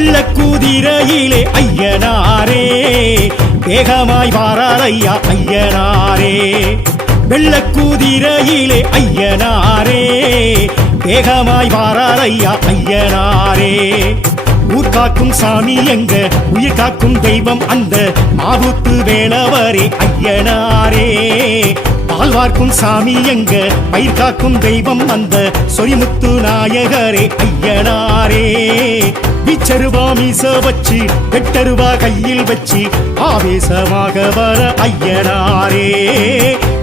வெள்ளக்கூதிரையிலே ஐயனாரே வேகமாய் வாரார் ஐயா ஐயனாரே. வெள்ளக்கூதிரையிலே ஐயனாரே வேகமாய் வாரார் ஐயா ஐயனாரே. ஊர் காக்கும் சாமி எங்க உயிர் காக்கும் தெய்வம் அந்த மாவுத்து வேளவரே ஐயனாரே. பால் வார்க்கும் சாமி எங்க பயிர் காக்கும் தெய்வம் அந்த சொரிமுத்து நாயகரே ஐயனாரே. விச்சருவா மீச வச்சு வெட்டருவா கையில் வச்சு ஆவேசமாக வர ஐயனாரே.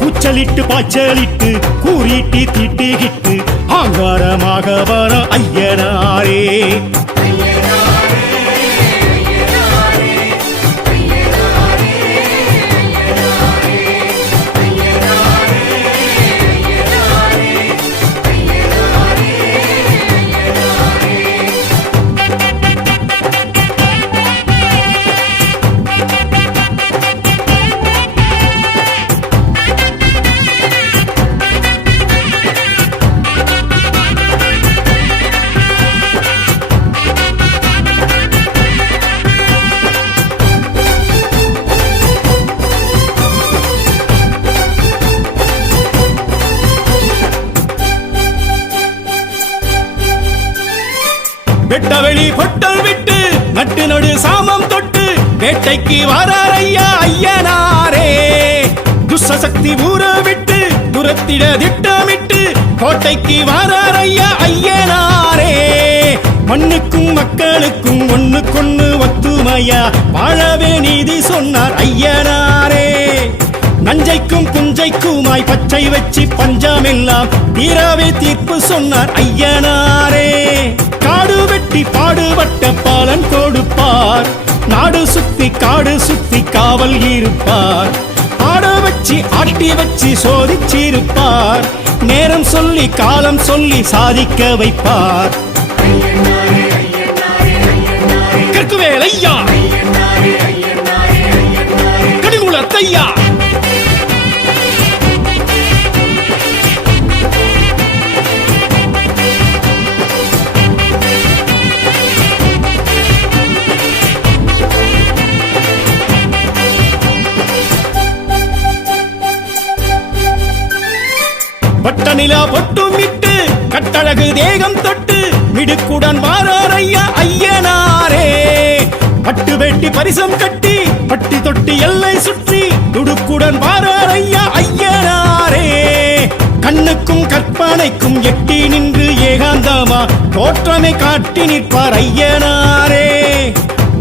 கூச்சலிட்டு பாச்சலிட்டு கூறிட்டு திட்டுகிட்டு ஆங்காரமாக வர ஐயனாரே. வெட்டவெளி பொட்டல் விட்டு நட்டு நடு சாமம் தொட்டு வேட்டைக்கு வாரார் ஐயா ஐயனாரே. துஷ்சக்தி ஊற விட்டு துரத்திட திட்டமிட்டு கோட்டைக்கு வாரார் ஐயா ஐயனாரே. மண்ணுக்கும் மக்களுக்கும் ஒண்ணுக்கொண்ணு ஒத்துமையா வாழவே நீதி சொன்னார் ஐயனாரே. நஞ்சைக்கும் புஞ்சைக்குமாய் பச்சை வச்சு பஞ்சமெல்லாம் தீராவே தீர்ப்பு சொன்னார் ஐயனாரே. காடு வெட்டி பாடுபட்ட பாலன் கொடுப்பார், நாடு சுத்தி காடு சுத்தி காவல் இருப்பார். ஆட வச்சு ஆட்டி வச்சு சோதிச்சிருப்பார், நேரம் சொல்லி காலம் சொல்லி சாதிக்க வைப்பார். கற்குவேல் ஐயா கடிகுளத்தையா பட்டநிலா பொட்டும் விட்டு கட்டழகு தேகம் தொட்டு மிடுக்குடன் வாரார் ஐயா ஐயனாரே. பட்டு வெட்டி பரிசம் கட்டி பட்டி தொட்டி எல்லை சுற்றி துடுக்குடன் வாரார் ஐயா ஐயனாரே. கண்ணுக்கும் கற்பனைக்கும் எட்டி நின்று ஏகாந்தமா தோற்றமை காட்டி நிற்பார் ஐயனாரே.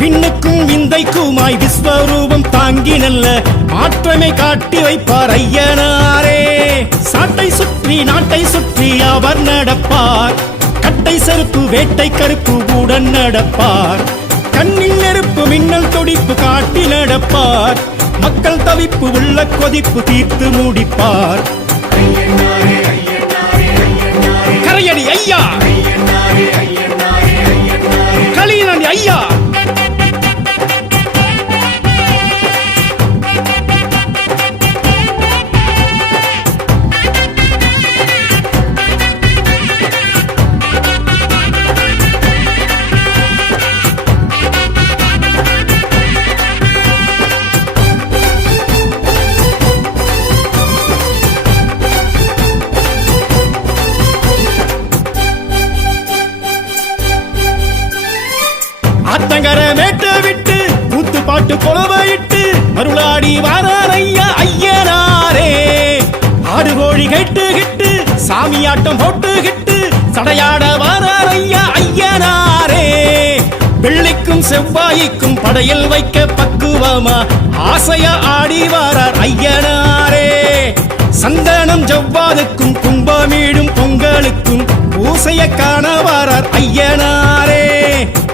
பின்னுக்கும் விந்தைக்குமாய் விஸ்வரூபம் தாங்கி நல்ல மாற்றமை காட்டி வைப்பார் ஐயனாரே. சாட்டை சுற்றி நாட்டை சுற்றி அவர் நடப்பார், கட்டை செருப்பு வேட்டை கருப்பு உடன் நடப்பார். கண்ணில் நெருப்பு மின்னல் துடிப்பு காட்டி நடப்பார், மக்கள் தவிப்பு உள்ள கொதிப்பு தீர்த்து முடிப்பார். கரையடி ஐயா களியனடி ஐயா ஆத்தங்கர மேட்ட விட்டு கூத்து பாட்டு கொலவையிட்டு மருளாடி வாரார் ஐயா ஐயனாரே. ஆடு கோழி கேட்டுகிட்டு சாமியாட்டம் போட்டுகிட்டு சடையாட வாரார் ஐயா ஐயனாரே. வெள்ளிக்கும் செவ்வாய்க்கும் படையல் வைக்க பக்குவமா ஆசைய ஆடி வாரார் ஐயனாரே. சந்தனம் ஜவ்வாதுக்கும் கும்பமீடும் பொங்கலுக்கும் பூசைய காண வாரார் ஐயனாரே.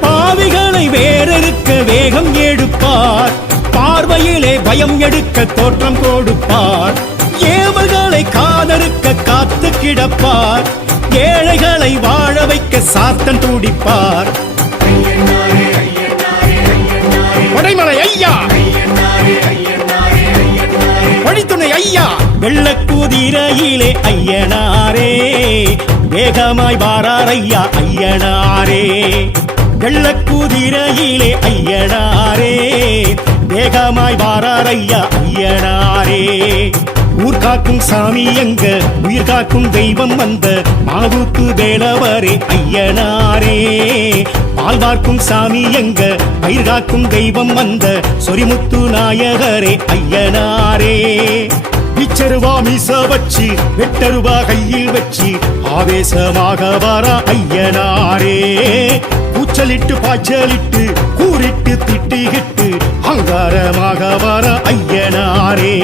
பாவிகளை வேறெடுக்க வேகம் எடுப்பார், பார்வையிலே பயம் எடுக்க தோற்றம் கொடுப்பார். ஏவல்களை காதறுக்க காத்து கிடப்பார், ஏழைகளை வாழ வைக்க சாத்தன் துடிப்பார். கொடைமலை ஐயா வழித்துணை ஐயா வெள்ளக்கூதிரையிலே ஐயனாரே. வேகமாய் வாரார் ஐயா ஐயனாரே. வெள்ளக்குதிரையிலே ஐயனாரே வேகமாய் வாரார் ஐயா ஐயனாரே. ஊர் காக்கும் சாமி எங்க உயிர் காக்கும் தெய்வம் வந்த மாவுத்து வேலவரே ஐயனாரே. பால் பார்க்கும் சாமி எங்க பயிர் காக்கும் தெய்வம் வந்த சொரிமுத்து நாயகரே ஐயனாரே. பிச்சருவா மீச வச்சு வெட்டருவா கையில் வச்சு ஆவேசமாக வர ஐயனாரே. கூச்சலிட்டு பாய்ச்சலிட்டு கூறிட்டு திட்டிகிட்டு அங்காரமாக வர ஐயனாரே.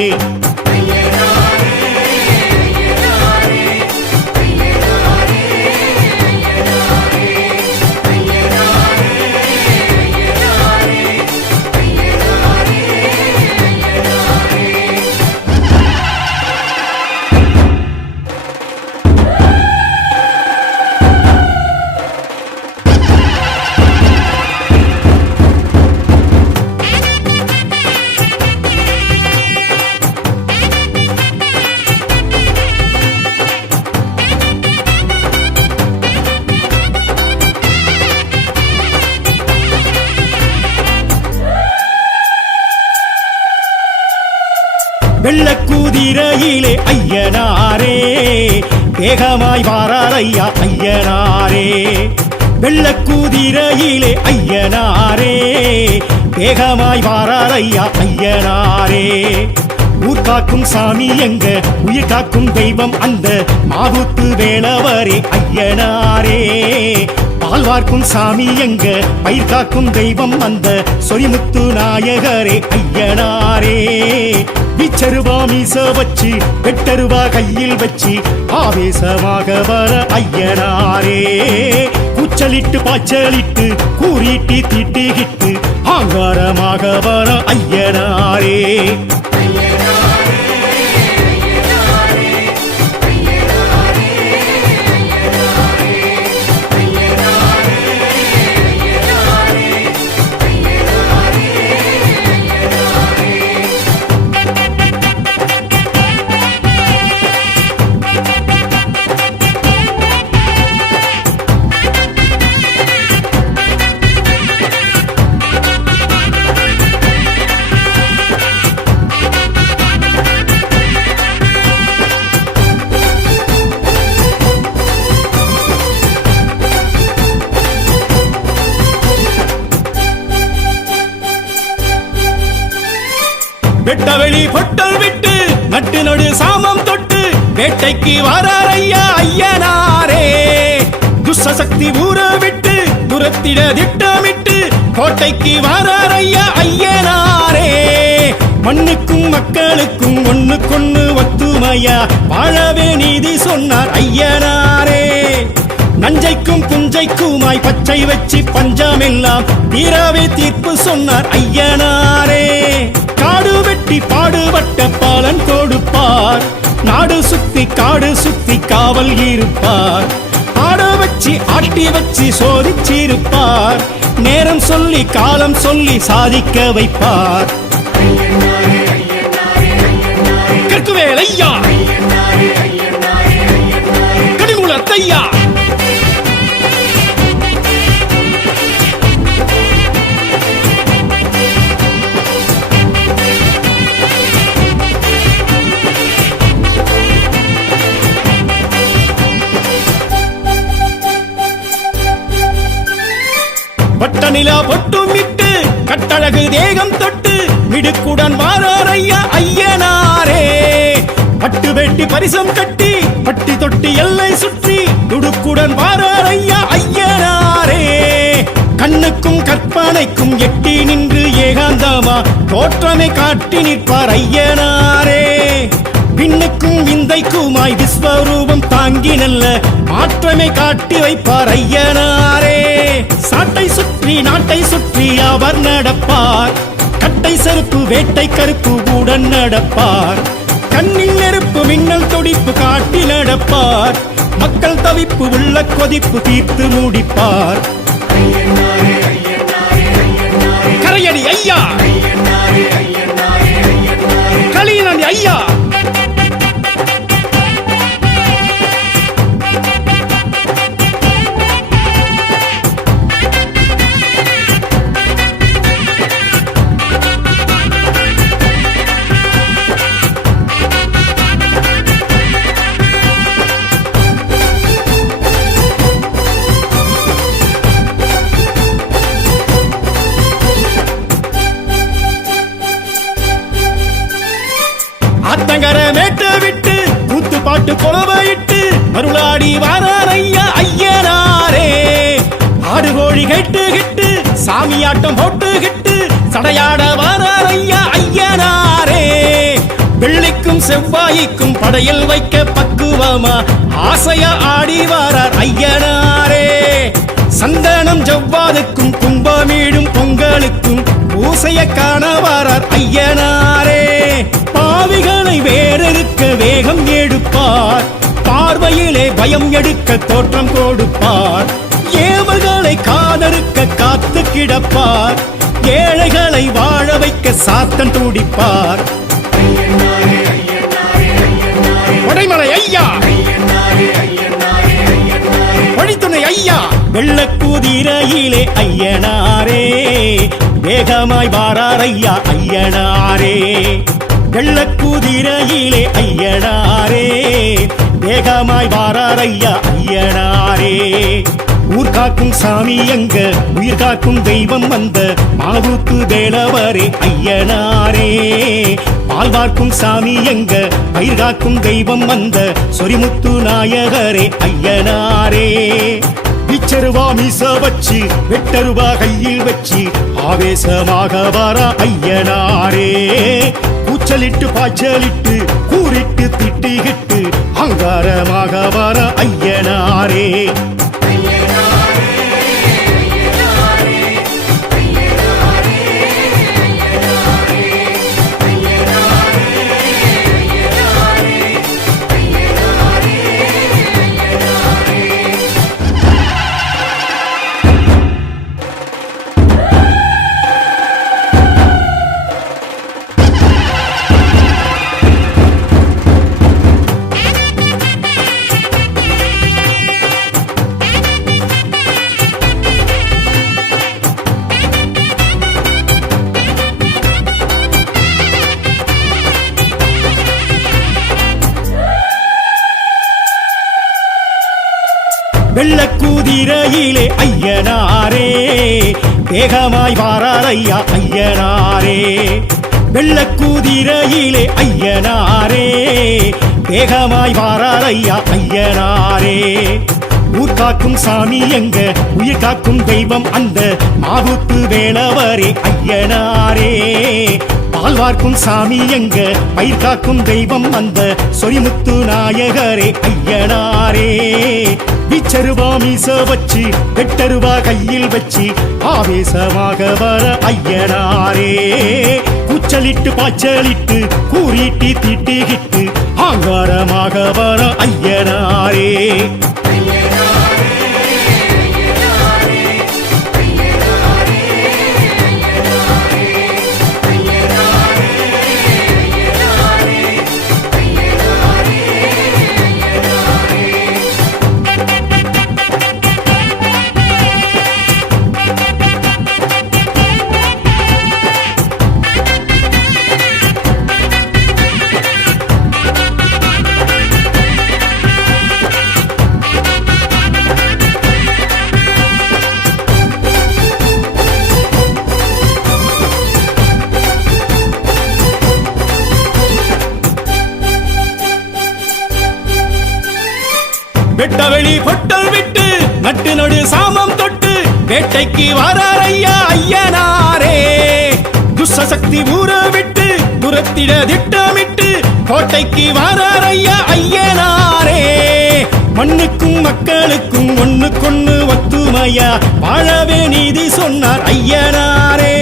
வெள்ளக்குதிரையிலே ஐயனாரே வேகமாய் வாரார் ஐயா ஐயனாரே. வெள்ளக்குதிரையிலே ஐயனாரே வேகமாய் வாரார் ஐயா ஐயனாரே. ஊர் காக்கும் சாமி எங்க உயிர் காக்கும் தெய்வம் அந்த மாவுத்து வேலவரே ஐயனாரே. பால் வார்க்கும் சாமி எங்க பயிர் காக்கும் தெய்வம் அந்த சொரிமுத்து நாயகரே ஐயனாரே. பிச்சருவா மீச வச்சு வெட்டருவா கையில் வச்சு ஆவேசமாக வர ஐயனாரே. கூச்சலிட்டு பாய்ச்சலிட்டு கூறிட்டு திட்டிகிட்டு ஆங்காரமாக வர ஐயனாரே. வெட்டவெளி பொட்டல் விட்டு நட்டு நடு சாமம் தொட்டு வேட்டைக்கு வாரார் ஐயா ஐயனாரே. துஷ்சக்தி ஊற விட்டு துரத்திட திட்டமிட்டு கோட்டைக்கு வாரார் ஐயா ஐயனாரே. மண்ணுக்கும் மக்களுக்கும் ஒண்ணுக்கொண்ணு ஒத்துமையா வாழவே நீதி சொன்னார் ஐயனாரே. நஞ்சைக்கும் புஞ்சைக்குமாய் பச்சை வச்சு பஞ்சமெல்லாம் தீராவே தீர்ப்பு சொன்னார் ஐயனாரே. காடு வெட்டி பாடுபட்ட பாலன் கொடுப்பார் நாடு சுத்தி காடு சுத்தி காவல் இருப்பார். ஆட வச்சு ஆட்டி வச்சு சோதிச்சிருப்பார் நேரம் சொல்லி காலம் சொல்லி சாதிக்க வைப்பார். கற்குவேல் ஐயா கடிமுலத்தையா பட்டநிலா பொட்டும் விட்டு கட்டழகு தேகம் தொட்டு மிடுக்குடன் வாரார் ஐயா ஐயனாரே. பட்டு வெட்டி பரிசம் கட்டி பட்டி தொட்டி எல்லை சுற்றி துடுக்குடன் வாரார் ஐயா ஐயனாரே. கண்ணுக்கும் கற்பனைக்கும் எட்டி நின்று ஏகாந்தமா தோற்றமை காட்டி நிற்பார் ஐயனாரே. விண்ணுக்கும் விந்தைக்குமாய் விஸ்வரூபம் தாங்கி நல்ல மாற்றமை காட்டி வைப்பார் ஐயனாரே. சாட்டை சுற்றி நாட்டை சுற்றி அவர் நடப்பார் கட்டை செருப்பு வேட்டை கருப்பு உடன் நடப்பார். கண்ணில் நெருப்பு மின்னல் துடிப்பு காட்டி நடப்பார். மக்கள் தவிப்பு உள்ள கொதிப்பு தீர்த்து முடிப்பார். கரையடி ஐயா களியனடி ஐயா காட்டு கொலவையிட்டு மருளாடி வாரார் ஐயா ஐயனாரே. ஆடு கோழி கேட்டு கிட்டு சாமியாட்டம் போட்டு கிட்டு சடையாட வாரார் ஐயா ஐயனாரே. வெள்ளிக்கும் செவ்வாய்க்கும் படையல் வைக்க பக்குவமா ஆசையா ஆடி வாரார் ஐயனாரே. சந்தனம் ஜவ்வாதுக்கும் கும்பமீடும் பொங்கலுக்கும் பூசைய காண வாரார் ஐயனாரே. பாவிகளை வேறெடுக்க வேகம் எடுப்பார், பார்வையிலே பயம் எடுக்க தோற்றம் கொடுப்பார். ஏவல்களை காதறுக்க காத்து கிடப்பார், ஏழைகளை வாழ வைக்க சாத்தன் துடிப்பார். வடைமலை ஐயா, வழித்துணை ஐயா, வெள்ளக்குதிரையிலே ஐயனாரே. வேகமாய் வாரார் ஐயா ஐயனாரே. வெள்ளக்குதிரையிலே ஐயனாரே. வேகமாய் வாரார் ஐயா ஐயனாரே. ஊர் காக்கும் சாமி எங்க, உயிர் காக்கும் தெய்வம் வந்த மாவூத்து வேலவரே ஐயனாரே. பால் பார்க்கும் சாமி எங்க, பயிர் காக்கும் தெய்வம் வந்த சொரிமுத்து நாயகரே ஐயனாரே. பிச்சருவா மீச வச்சு வெட்டருவா கையில் வச்சு ஆவேசமாக வர ஐயனாரே. கூச்சலிட்டு பாய்ச்சலிட்டு கூறிட்டு திட்டிகிட்டு அங்காரமாக வர ஐயனாரே. வெள்ளக்குதிரையிலே ஐயனாரே. வேகமாய் வாரார் ஐயா ஐயனாரே. வெள்ளக்குதிரையிலே ஐயனாரே. வேகமாய் வாரார் ஐயா ஐயனாரே. ஊர் காக்கும் சாமி எங்க, உயிர் காக்கும் தெய்வம் அந்த மாவூத்து வேலவரே ஐயனாரே. பால் வார்க்கும் சாமி எங்க, பயிர் காக்கும் தெய்வம் அந்த சொரிமுத்து நாயகரே ஐயனாரே. பிச்சருவா மீச வச்சு வெட்டருவா கையில் வச்சு ஆவேசமாக வர ஐயனாரே. கூச்சலிட்டு பாய்ச்சலிட்டு கூறிட்டு திட்டிகிட்டு ஆங்காரமாக வர ஐயனாரே. வெட்டவெளி பொட்டல் விட்டு நட்டு நடு சாமம் தொட்டு வேட்டைக்கு வாரார் ஐயா ஐயனாரே. துஷ்சக்தி ஊற விட்டு துரத்திட திட்டமிட்டு கோட்டைக்கு வாரார் ஐயா ஐயனாரே. மண்ணுக்கும் மக்களுக்கும் ஒண்ணுக்கொண்ணு ஒத்துமையா வாழவே நீதி சொன்னார் ஐயனாரே.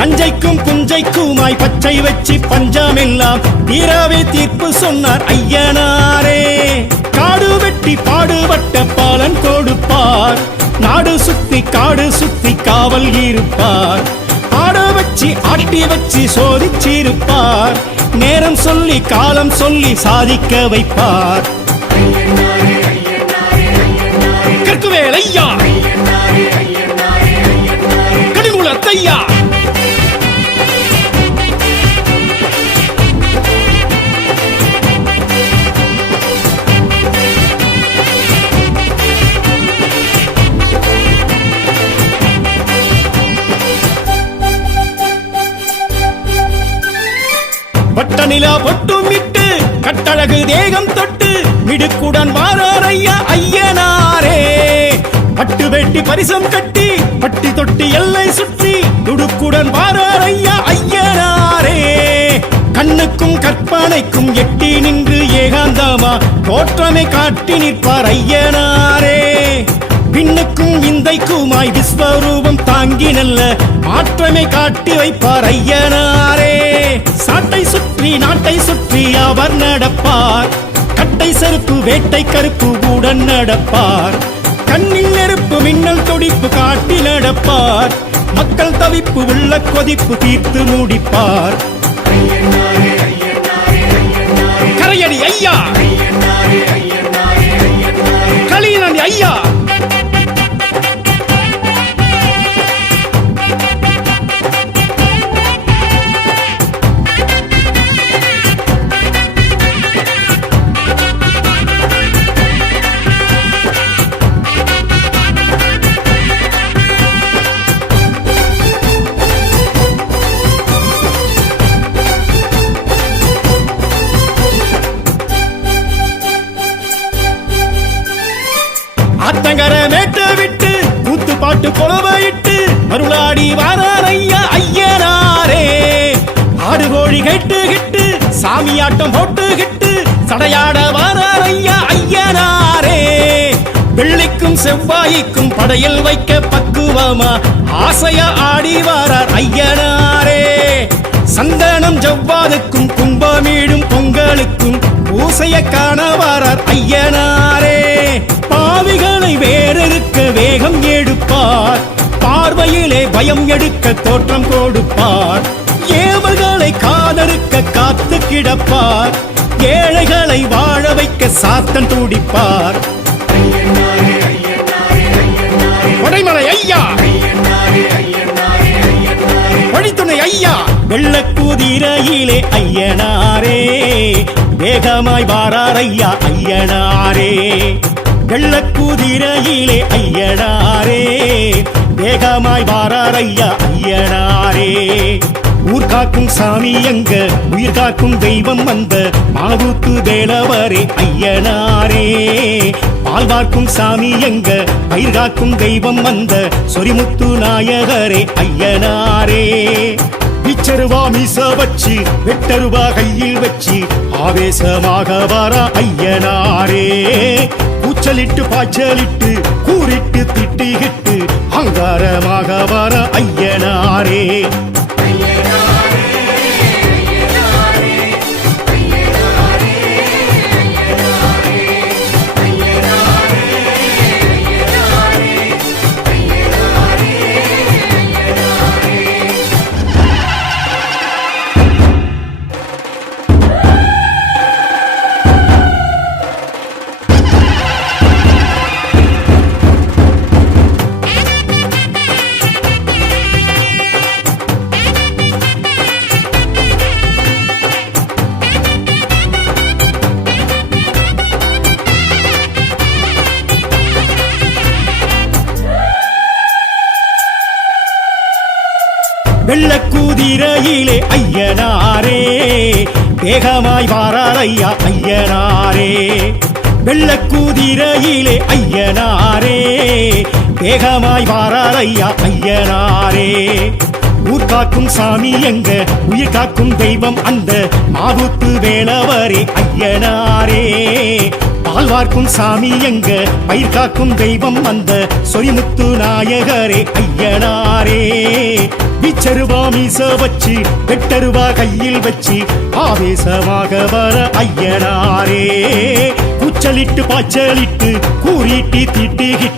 நஞ்சைக்கும் புஞ்சைக்குமாய் பச்சை வச்சு பஞ்சமெல்லாம் தீராவே தீர்ப்பு சொன்னார் ஐயனாரே. காடு வெட்டி பாடுபட்ட பாலன் கொடுப்பார், நாடு சுத்தி காடு சுத்தி காவல் இருப்பார். ஆட வச்சு ஆட்டி வச்சு சோதிச்சிருப்பார், நேரம் சொல்லி காலம் சொல்லி சாதிக்க வைப்பார். கற்குவேல் ஐயா, கடிமுலத்தையா, பட்டநிலா பொட்டும் இட்டு கட்டழகு தேகம் தொட்டு மிடுக்குடன் வாரார் ஐயா ஐயனாரே. பட்டு வேட்டி பரிசம் கட்டி பட்டி தொட்டி எல்லை சுற்றி துடுக்குடன் வாரார் ஐயா ஐயனாரே. கண்ணுக்கும் கற்பனைக்கும் எட்டி நின்று ஏகாந்தமா தோற்றமை காட்டி நிற்பார் ஐயனாரே. பின்னுக்கும் விந்தைக்குமாய் விஸ்வரூபம் தாங்கி நல்ல மாற்றமை காட்டி வைப்பார் ஐயனாரே. சாட்டை சுற்றி நாட்டை சுற்றி அவர் நடப்பார், கட்டை செருப்பு வேட்டை கருப்பு உடன் நடப்பார். கண்ணில் நெருப்பு மின்னல் துடிப்பு காட்டி நடப்பார், மக்கள் தவிப்பு உள்ள கொதிப்பு தீர்த்து முடிப்பார். கரையடி ஐயா, களியனடி ஐயா. ஆத்தங்கர மேட்ட விட்டு கூத்து பாட்டு கொலவையிட்டு அருளாடி வாரார் ஐயா ஐயனாரே. ஆடு கோழி கேட்டுகிட்டு சாமியாட்டம் போட்டுகிட்டு சடையாட வாரார் ஐயா ஐயனாரே. வெள்ளிக்கும் செவ்வாய்க்கும் படையில் வைக்க பக்குவமா ஆசையா ஆடி வாரார் ஐயனாரே. சந்தனம் ஜவ்வாதுக்கும் கும்பமீடும் பொங்கலுக்கும் பூசைய காண வாரார் ஐயனாரே. பாவிகளை வேறெடுக்க வேகம் எடுப்பார், பார்வையிலே பயம் எடுக்க தோற்றம் கொடுப்பார். ஏவல்களை காதறுக்க காத்து கிடப்பார், ஏழைகளை வாழ வைக்க சாத்தன் துடிப்பார். கொடைமலை ஐயா, வழித்துணை ஐயா. வெள்ளக்குதிரையிலே ஐயனாரே, வேகமாய் வாரார் ஐயா ஐயனாரே. வெள்ளக்குதிரையிலே ஐயனாரே, வேகமாய் வாரார் ஐயா ஐயனாரே. ஊர்காக்கும் சாமி எங்க உயிர் காக்கும் தெய்வம் வந்த மாவூத்து வேலவரே ஐயனாரே. பால்வார்க்கும் சாமி எங்க பயிர் காக்கும் தெய்வம் வந்த சொரிமுத்து நாயகரே ஐயனாரே. பிச்சருவா மீச வச்சு வெட்டருவா கையில் வச்சு ஆவேசமாக வர ஐயனாரே. கூச்சலிட்டு பாய்ச்சலிட்டு கூறிட்டு திட்டிகிட்டு அங்காரமாக வர ஐயனாரே. வெள்ளக்குதிரையிலே ஐயனாரே, வேகமாய் வாரார் ஐயா ஐயனாரே. வெள்ளக்குதிரையிலே ஐயனாரே, வேகமாய் வாரார் ஐயா ஐயனாரே. ஊர்காக்கும் சாமி எங்க உயிர் காக்கும் தெய்வம் அந்த மாவூத்து வேலவரே ஐயனாரே. பால்வார்க்கும் சாமி எங்க பயிர் காக்கும் தெய்வம் அந்த சொரிமுத்து நாயகரே ஐயனாரே. பிச்சருவா மீச வச்சு வெட்டருவா கையில் வச்சு ஆவேசமாக வர ஐயனாரே. கூச்சலிட்டு பாய்ச்சலிட்டு கூறிட்டு திட்டிகிட்டு